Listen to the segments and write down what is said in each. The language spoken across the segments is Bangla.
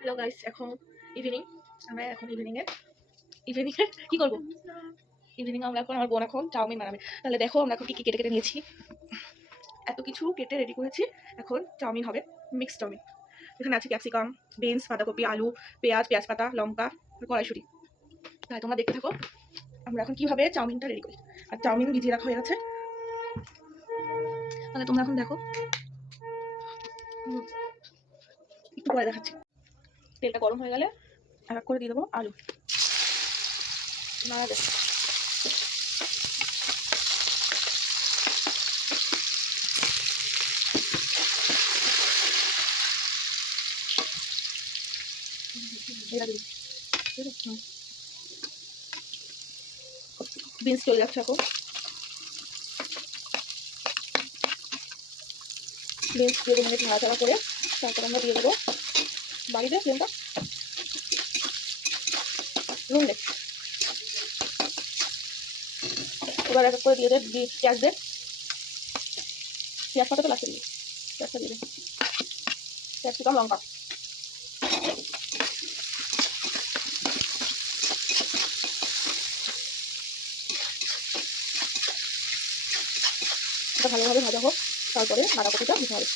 হ্যালো গাইস এখন ইভিনিং আমরা এখন ইভিনিংয়ে ইভিনিংয়ে কি করব? ইভিনিং আমরা এখন আমার বোন এখন চাউমিন বানাবে। তাহলে দেখো আমরা এখন কী কী কেটে কেটে নিয়েছি। এত কিছু কেটে রেডি করেছি। এখন চাউমিন হবে। Mix chowmein. এখানে আছে ক্যাপসিকাম বিনস বাঁধাকপি, আলু, পেঁয়াজ পেঁয়াজ পাতা, লঙ্কা কড়াইশুঁটি। তাই তোমরা দেখতে থাকো, আমরা এখন কীভাবে চাউমিনটা রেডি করি। আর চাউমিন ভিজিয়ে রাখা হয়ে গেছে। তাহলে তোমরা এখন দেখো। একটু পরে দেখাচ্ছি। তেলটা গরম হয়ে গেলে এক করে দিয়ে দেবো আলু। নাড়া দেবো। বিনস চলে যাচ্ছে এখন। বিনস দিয়ে মিনিট নাড়াচাড়া করে, তারপর আমরা দিয়ে দেবো বাড়িতে ফ্লেমটা নুন দে। এবার এক করে দিয়ে দে, দি, পেঁয়াজ দে। পেঁয়াজ পাতা তো লাস্টে দিবি পেঁয়াজটা দিয়ে দে। ক্যাপসিকাম লঙ্কা। ভালোভাবে ভাজা হোক, তারপরে বাঁধাকপিটা দিতে হবে।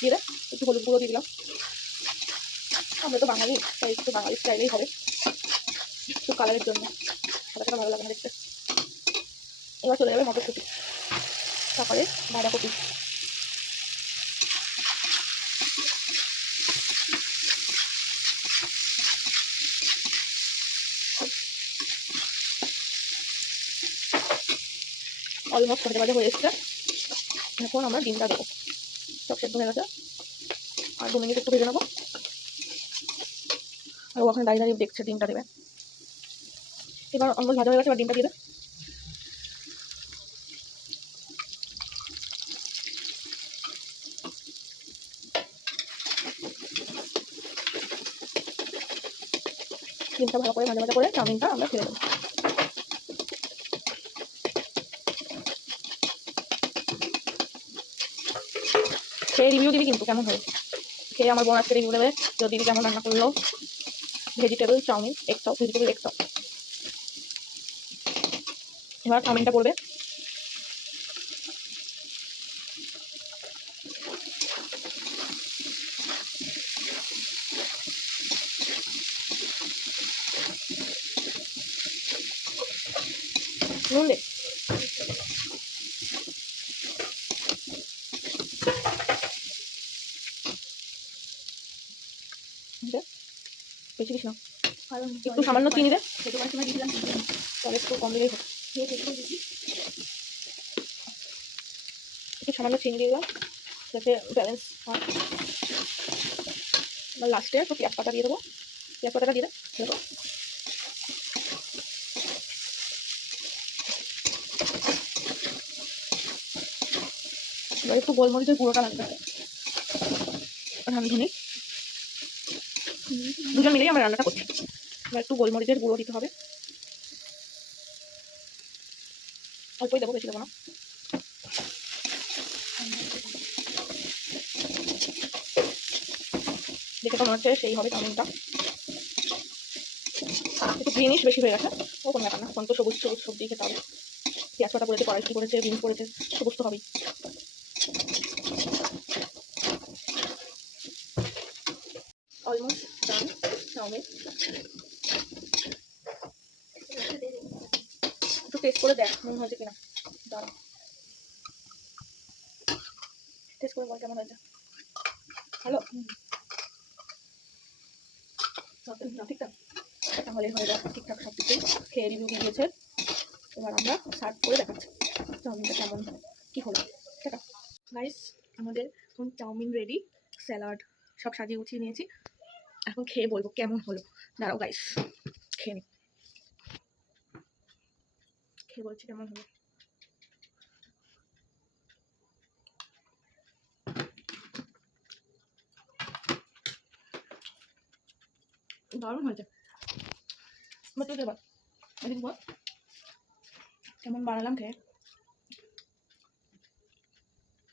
দিয়ে একটু হলুদ গুঁড়ো দিয়ে দিলাম। আমরা তো বাঙালি, তাই একটু বাঙালি স্টাইলেই হবে। একটু কালারের জন্য। সাদা ভালো লাগে না দেখতে। এবার চলে যাবে মটরশুঁটি। তারপরে বাঁধাকপি। অলমোস্ট ভাজা ভাজা হয়ে এসছে। এখন আমরা ডিমটা দেবো। সব সেদ্ধ হয়ে গেছে আর দু মিনিট একটু ভেজে নেব। আর ওখানে দাঁড়িয়ে দাঁড়িয়ে দেখছে ডিমটা দেবে। এবার অলমোস্ট ভাজা হয়ে গেছে, এবার ডিমটা দিয়ে দে। ডিমটা ভালো করে ভাজা ভাজা করে চাউমিনটা আমরা ফেলে দেবো খেয়ে রিভিউ দিবি কিন্তু কেমন হবে খেয়ে আমার বোন আজকে রিভিউ দেবে। যে দিদি কেমন রান্না করল? ভেজিটেবল চাউমিন এক টপ ভেজিটেবল এক টপ এবার চাউমিনটা পড়বে। নুন দে। দে। বেশি দিস না একটু সামান্য চিনি দে তাহলে একটু কম দিলেই একটু সামান্য চিনি দিয়ে দিলাম। যাতে ব্যালেন্স হয়। লাস্টে একটু পেঁয়াজ পাতা দিয়ে দেবো। পেঁয়াজ পাতাটা দিয়ে দেবো এবার একটু গোলমরিচের গুঁড়োটা লাগবে। রাঁধুনি দুজন মিলেই আমরা রান্নাটা করছি। এবার একটু গোলমরিচের গুঁড়ো দিতে হবে। অল্পই দেবো বেশি দেবো না। দেখে তো মনে হচ্ছে সেই হবে চাউমিনটা। একটু গ্রিনিশ বেশি হয়ে গেছে, ও কোনো ব্যাপার না। এখন তো সবুজ সবুজ সবজি খেতে হবে। পেঁয়াজ পাতা করেছে, কড়াইশুটি করেছে, বিনস করেছে, সবুজ তো হবেই অলমোস্ট ডান চাউমিন একটু টেস্ট করে দেখ হয়েছে কিনা। দাঁড়া। টেস্ট করে বল কেমন হয়েছে। ঠিকঠাক তাহলে হয়ে ঠিকঠাক সব কিছু খেয়ে রিভিউ দিয়েছে এবার আমরা সার্ভ করে দেখাচ্ছি চাউমিনটা কেমন, কী হলো। গাইস আমাদের এখন চাউমিন রেডি স্যালাড সব সাজিয়ে গুছিয়ে নিয়েছি। এখন খেয়ে বলব, কেমন হলো? দাঁড়াও গাইস খেয়ে নি। খেয়ে বলছি কেমন হলো? দারুণ হয়েছে। এবার তুই এদিন বল। কেমন বানালাম খেয়ে?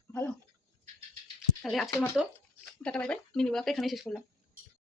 ভালো। তাহলে আজকের মতো, টাটা বাই বাই মিনি ব্লগটা এখানেই শেষ করলাম।